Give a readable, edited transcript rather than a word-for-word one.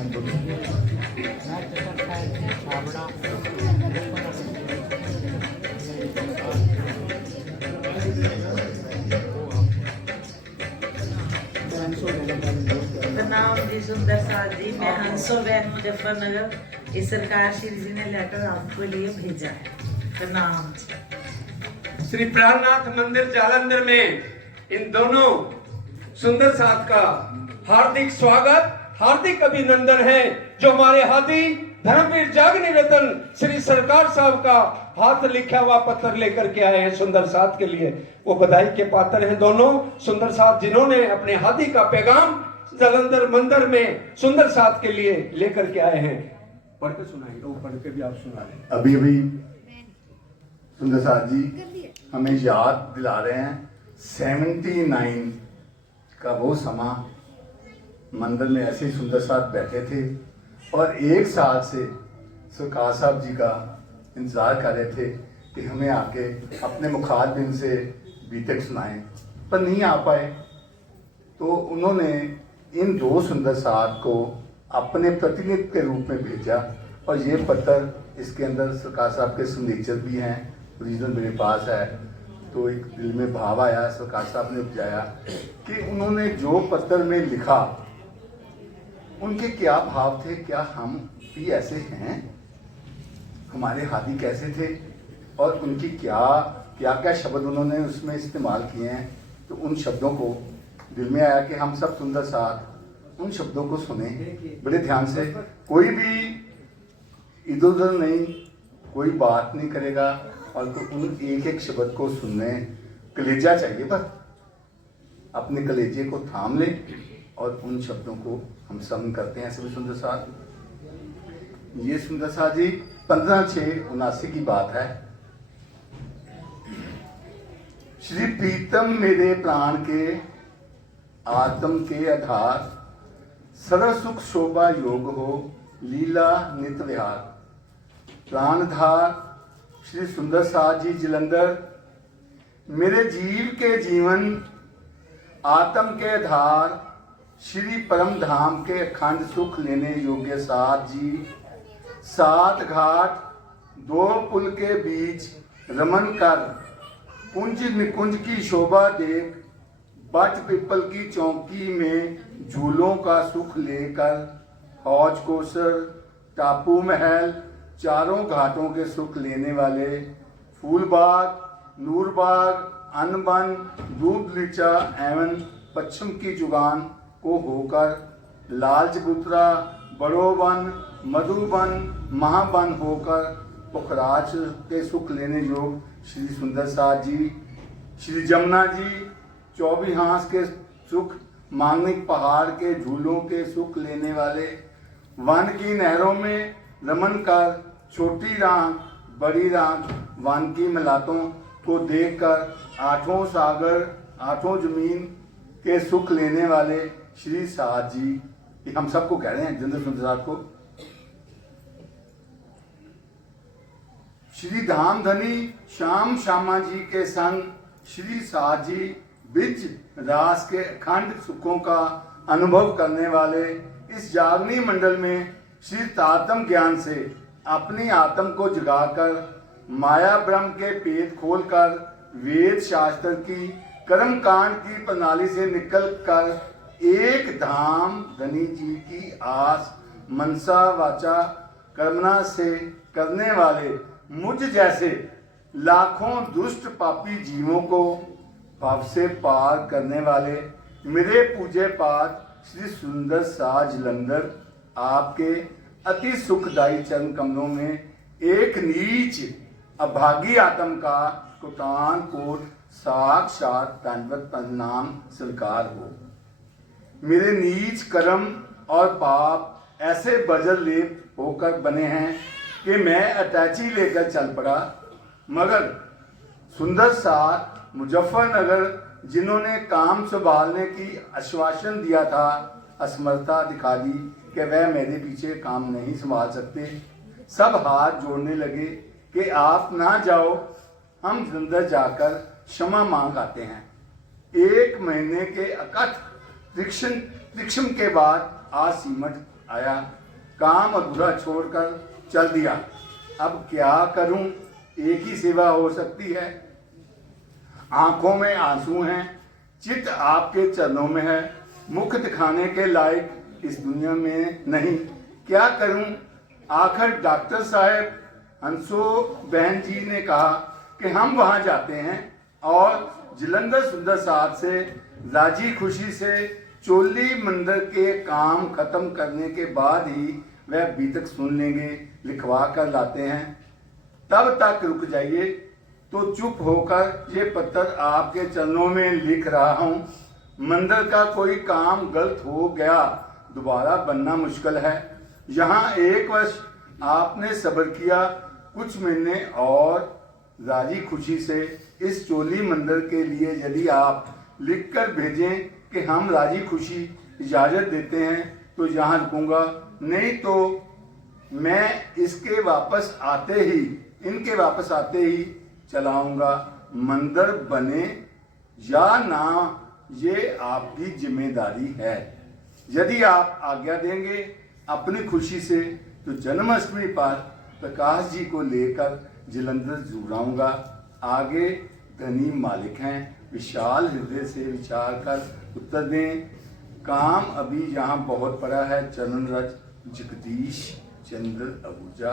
प्रणाम जी सुंदर साथ जी, मैं हंसो बहन मुजफ्फरनगर। इस सरकार श्री जी ने लेटर आपके लिए भेजा है। प्रणाम जी। श्री प्राणनाथ मंदिर जालंधर में इन दोनों सुंदर साथ का हार्दिक स्वागत, हार्दिक अभिनंदन है। जो हमारे हाथी धर्मवीर जागनी रतन श्री सरकार साहब का हाथ लिखा हुआ पत्र लेकर के आए हैं सुंदर साथ के लिए, वो बधाई के पात्र हैं दोनों सुंदर साथ, जिन्होंने अपने हाथी का पैगाम जालंधर मंदिर में सुंदर साथ के लिए लेकर के आए हैं। पढ़ के सुनाइए, वो पढ़ के भी आप सुना रहे हैं। अभी सुंदर साथ जी हमें याद दिला रहे हैं 79 का वो समा, मंदिर में ऐसे ही सुंदर साथ बैठे थे और 1 साल से सरकार साहब जी का इंतजार कर रहे थे कि हमें आके अपने मुखातिब से बीतक सुनाएं, पर नहीं आ पाए। तो उन्होंने इन 2 सुंदर साथ को अपने प्रतिनिधि के रूप में भेजा और ये पत्र, इसके अंदर सरकार साहब के सिग्नेचर भी हैं, ओरिजिनल मेरे पास है। तो एक दिल में भाव आया, सरकार साहब ने उपजाया कि उन्होंने जो पत्र में लिखा, उनके क्या भाव थे, क्या हम भी ऐसे हैं, हमारे हाथी कैसे थे और उनकी क्या क्या क्या शब्द उन्होंने उसमें इस्तेमाल किए हैं। तो उन शब्दों को दिल में आया कि हम सब सुंदर साथ उन शब्दों को सुने बड़े ध्यान से, कोई भी इधर उधर नहीं, कोई बात नहीं करेगा और तो उन एक एक शब्द को सुनने कलेजा चाहिए, पर अपने कलेजे को थाम ले और उन शब्दों को हम समन करते हैं सभी सुंदर साथ। ये सुंदर साथ जी 15/6/79 की बात है। श्री प्रीतम मेरे प्राण के आत्म के आधार, सरल सुख शोभा योग हो लीला नित विहार। प्राणधार श्री सुंदर साथ जी जलंधर, मेरे जीव के जीवन आत्म के आधार, श्री परम धाम के अखंड सुख लेने योग्य साथ जी। 7 घाट 2 पुल के बीच रमन कर, कुंज निकुंज की शोभा देख, बट पिपल की चौकी में झूलों का सुख लेकर, हौज कोसर टापू महल चारों घाटों के सुख लेने वाले, फूलबाग नूरबाग अनबन दूध बगीचा एवं पश्चिम की जुगान को होकर, लाल चबूतरा बड़ोवन मधुबन महाबन होकर, पुखराज के सुख लेने योग श्री सुंदर साथ जी। श्री जमुना जी 24 हांस के सुख, मांगनिक पहाड़ के झूलों के सुख लेने वाले, वन की नहरों में रमन कर, छोटी रांग बड़ी रांग वन की मिलातों को देखकर, 8 सागर 8 जमीन के सुख लेने वाले श्री साथ जी। ये हम सबको कह रहे हैं, जिंदर सुंदर साथ को। श्री धाम धनी श्याम श्यामा जी के संग श्री साथ जी बिज रास के अखंड सुखों का अनुभव करने वाले, इस जागनी मंडल में श्री तात्म ज्ञान से अपनी आत्म को जगाकर, माया ब्रह्म के पेट खोलकर, वेद शास्त्र की कर्म कांड की प्रणाली से निकल कर, एक धाम धनी जी की आस मनसा वाचा कर्मना से करने वाले मुझ जैसे लाखों दुष्ट पापी जीवों को पाप से पार करने वाले मेरे पूज्य पाद श्री सुंदर साथ जलंधर, आपके अति सुखदायी चरण कमलों में एक नीच अभागी आत्म का कुटान कोट साक्षात दंडवत प्रणाम स्वीकार हो। मेरे नीच कर्म और पाप ऐसे बजर लेप होकर बने हैं कि मैं अटैची लेकर चल पड़ा, मगर सुंदर साथ मुजफ्फरनगर जिन्होंने काम संभालने की आश्वासन दिया था, असमर्थता दिखा दी कि वह मेरे पीछे काम नहीं संभाल सकते। सब हाथ जोड़ने लगे कि आप ना जाओ, हम जलंधर जाकर क्षमा मांग आते हैं। 1 महीने के अकथ दीक्षण के बाद आज सीमट आया, काम अधूरा छोड़कर चल दिया। अब क्या करूं, एक ही सेवा हो सकती है। आंखों में आंसू हैं, चित्त आपके चरणों में है, मुख दिखाने के लायक इस दुनिया में नहीं। क्या करूं? आखिर डॉक्टर साहब हंसो बहन जी ने कहा कि हम वहां जाते हैं और जलंधर सुंदर साहब से राजी खुशी से चोली मंदिर के काम खत्म करने के बाद ही वह बीतक सुन लेंगे, लिखवा कर लाते हैं। तब तक रुक जाइए। तो चुप होकर ये पत्र आपके चरणों में लिख रहा हूं। मंदिर का कोई काम गलत हो गया, दोबारा बनना मुश्किल है। यहाँ 1 वर्ष आपने सब्र किया, कुछ महीने और राजी खुशी से इस चोली मंदिर के लिए यदि आप लिखकर भेजें कि हम राजी खुशी इजाजत देते हैं तो यहाँ रुकूंगा, नहीं तो मैं इनके वापस आते ही चलाऊंगा। मंदिर बने या ना, ये आपकी जिम्मेदारी है। यदि आप आज्ञा देंगे अपनी खुशी से तो जन्माष्टमी पर प्रकाश जी को लेकर जलंधर जरूर आऊंगा। आगे धनी मालिक हैं, विशाल हृदय से विचार कर उत्तर दें। काम अभी यहाँ बहुत पड़ा है। चरण रज जगदीश चंद्र आहूजा।